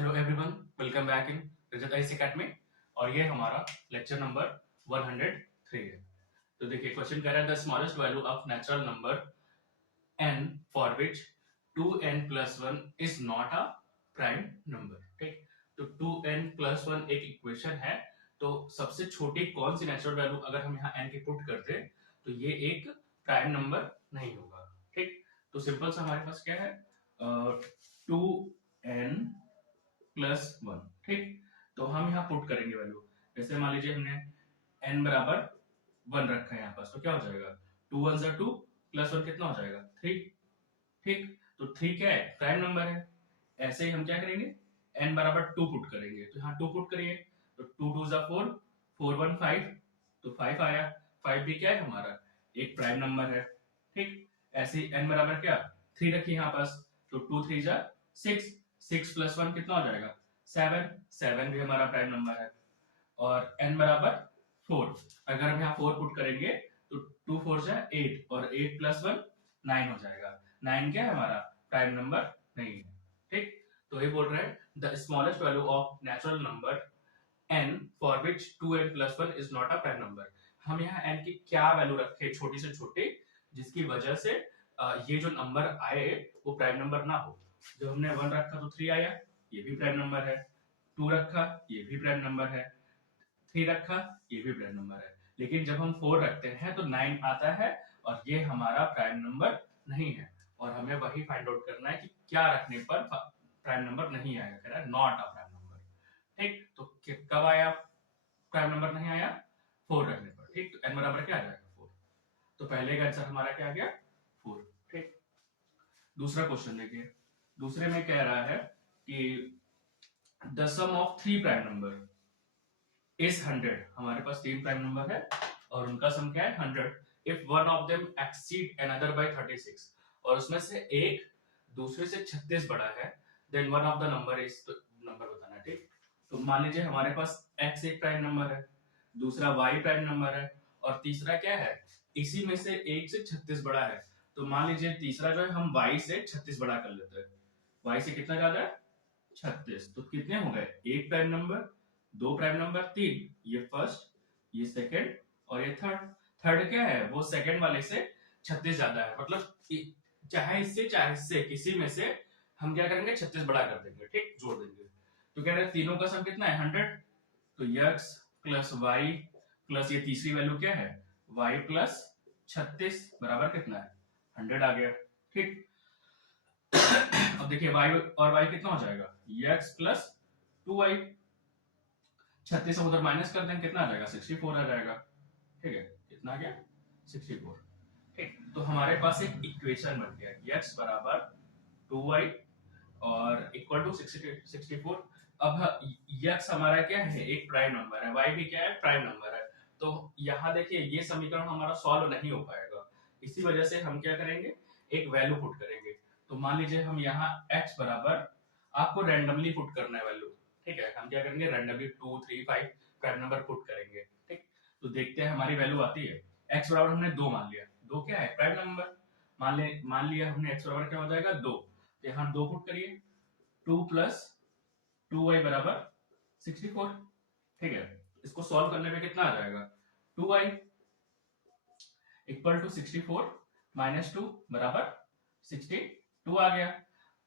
Hello everyone, welcome back in Rajat IC academy. और ये हमारा लेक्चर नंबर 103 है। तो देखिए क्वेश्चन कह रहा है the smallest value of natural number n for which 2n plus 1 is not a prime number. ठीक, तो 2n plus 1 एक इक्वेशन है। तो सबसे छोटी कौन सी नेचुरल वैल्यू अगर हम यहाँ n की पुट करते हैं तो ये एक प्राइम नंबर नहीं होगा। ठीक, तो सिंपल सा हमारे पास क्या है, 2n प्लस 1। ठीक, तो हम यहाँ पुट करेंगे वैल्यू। जैसे मान लीजिए हमने n बराबर 1 रखा है यहाँ पास, तो क्या हो जाएगा 2 1 2 प्लस 1 कितना हो जाएगा 3। ठीक, तो 3 क्या है, प्राइम नंबर है। ऐसे ही हम क्या करेंगे, n बराबर 2 पुट करेंगे, तो यहाँ 2 पुट करिए, तो 2 2 4 4 1 5, तो 5 आया। 5 भी क्या है हमारा, एक प्राइम नंबर है। ठीक, ऐसे ही n बराबर क्या 3 रखिए यहाँ पास, तो 2 3 6, 6 प्लस 1 कितना हो जाएगा 7, 7 भी हमारा प्राइम नंबर है। और n बराबर 4, अगर हम यहाँ 4 पुट करेंगे तो 2 4 8, और 8 प्लस 1 9 हो जाएगा। 9 क्या है हमारा, प्राइम नंबर नहीं है। ठीक, तो ये बोल रहे हैं the smallest value of natural number n for which 2n plus 1 is not a prime number. हम यहाँ n की क्या वैल्यू रखे, छोटी से छोटी, जिसकी वजह से ये जो नंबर आए वो प्राइम नंबर ना हो। जब हमने 1 रखा तो 3 आया, ये भी प्राइम नंबर है। 2 रखा, ये भी प्राइम नंबर है। 3 रखा, ये भी प्राइम नंबर है। लेकिन जब हम 4 रखते हैं तो 9 आता है, और ये हमारा प्राइम नंबर नहीं है। और हमें वही फाइंड आउट करना है कि क्या रखने पर प्राइम नंबर नहीं आएगा। कह रहा है नॉट अ प्राइम नंबर। ठीक, तो कब आया प्राइम नंबर नहीं आया, 4 रखने पर। ठीक, तो n बराबर क्या आ जाएगा 4। तो पहले का आंसर हमारा क्या आ गया 4। ठीक, दूसरा क्वेश्चन देखिए। दूसरे में कह रहा है कि the sum of 3 prime number is 100। हमारे पास 3 प्राइम नंबर है और उनका सम क्या है 100। If one of them exceed another by 36, और उसमें से एक दूसरे से 36 बड़ा है, then one of the number is, तो नंबर बताना है। ठीक, तो मान लीजिए हमारे पास x एक प्राइम नंबर है, दूसरा y प्राइम नंबर है, और तीसरा क्या है, इसी में से एक से 36 बड़ा है। तो मान लीजिए तीसरा जो है हम y से 36 बड़ा कर लेते हैं। y से कितना ज्यादा है 36, तो कितने हो गए, एक प्राइम नंबर, दो प्राइम नंबर, 3, ये फर्स्ट, ये सेकंड, और ये थर्ड। थर्ड क्या है, वो सेकंड वाले से 36 ज्यादा है, मतलब चाहे इससे किसी में से हम क्या करेंगे 36 बड़ा कर देंगे। ठीक, जोड़ देंगे। तो कह रहे हैं तीनों का सम कितना है 100। तो x प्लस वाई प्लस ये तीसरी वैल्यू क्या है y प्लस 36 बराबर कितना है 100 आ गया। ठीक, अब देखिए y और y कितना हो जाएगा, x प्लस 2y। 36 हम उधर माइनस कर देंगे, कितना आ जाएगा 64 आ जाएगा। ठीक है, कितना आ गया 64। ठीक, तो हमारे पास एक इक्वेशन बन गया x बराबर 2y और इक्वल टू 64। अब x हमारा क्या है, एक प्राइम नंबर है, y भी क्या है, प्राइम नंबर है। तो यहाँ देखिए ये समीकरण हमारा सॉल्व नहीं हो पाएगा। इसी वजह से हम क्या करेंगे, एक वैल्यू पुट करेंगे। तो मान लीजिए हम यहाँ x बराबर, आपको रैंडमली पुट करना है वैल्यू। ठीक है, हम क्या करेंगे रैंडमली 2 3 5 प्राइम नंबर पुट करेंगे। ठीक, तो देखते हैं हमारी वैल्यू आती है। x बराबर हमने 2 मान लिया, 2 क्या है प्राइम नंबर। मान लिया हमने x बराबर क्या हो जाएगा 2, तो यहाँ 2 पुट करिए, 2 प्लस 2y बराबर 64। ठीक है, इसको सॉल्व करने पे कितना आ जाएगा 2y इक्वल टू 64 माइनस 2 बराबर 62 आ गया।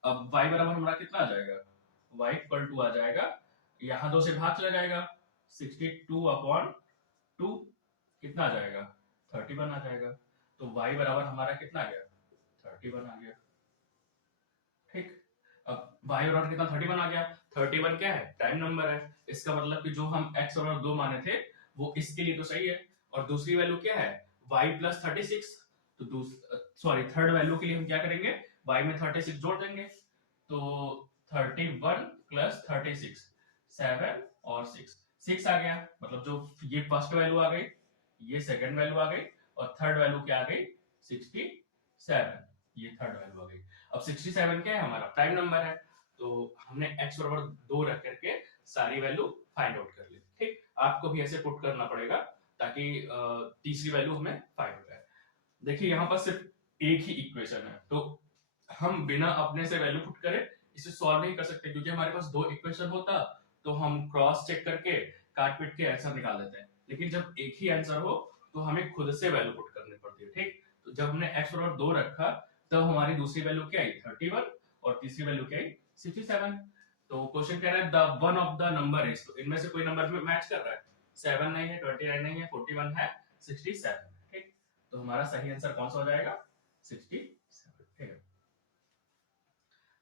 अब y बराबर हमारा कितना आ जाएगा, y इक्वल टू आ जाएगा, यहाँ 2 से भाग चला जाएगा, 62 अपॉन 2 कितना आ जाएगा 31 आ जाएगा। तो y बराबर हमारा कितना आ गया 31 आ गया। ठीक, अब y बराबर कितना 31 आ गया। 31 क्या है, प्राइम नंबर है। इसका मतलब कि जो हम x बराबर 2 माने थे वो इसके लिए तो सही है। और दूसरी वैल्यू क्या है y प्लस 36, तो सॉरी थर्ड वैल्यू के लिए हम क्या करेंगे, y में 36 जोड़ देंगे। तो 31 प्लस 36, 7 और 6, 6 आ गया। मतलब जो ये फर्स्ट वैल्यू आ गई, ये सेकंड वैल्यू आ गई, और थर्ड वैल्यू क्या आ गई 67, ये थर्ड वैल्यू आ गई। अब 67 क्या है हमारा प्राइम नंबर है। तो हमने x बराबर 2 रख करके सारी वैल्यू फाइंड आउट कर ली। ठीक, आपको भी ऐसे पुट करना पड़ेगा ताकि तीसरी वैल्यू हमें फाइंड हो जाए। देखिए यहाँ पर सिर्फ एक ही इक्वेशन है, तो हम बिना अपने से वैल्यू पुट करें इसे सॉल्व नहीं कर सकते, क्योंकि हमारे पास दो इक्वेशन होता तो हम क्रॉस चेक करके काट पीट के आंसर निकाल देते हैं, लेकिन जब एक ही आंसर हो तो हमें खुद से वैल्यू पुट करनी पड़ती है। ठीक, तो जब हमने x बराबर 2 रखा तब हमारी दूसरी वैल्यू क्या आई 31 और तीसरी वैल्यू क्या आई 67। तो क्वेश्चन कह रहा है the one of the number is, तो इनमें से कोई नंबर में मैच कर रहा है, 7 नहीं है, 29 नहीं है, 41 है, 67। ठीक, तो हमारा सही आंसर कौन सा हो जाएगा 67। ठीक है,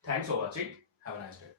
thanks for watching, have a nice day.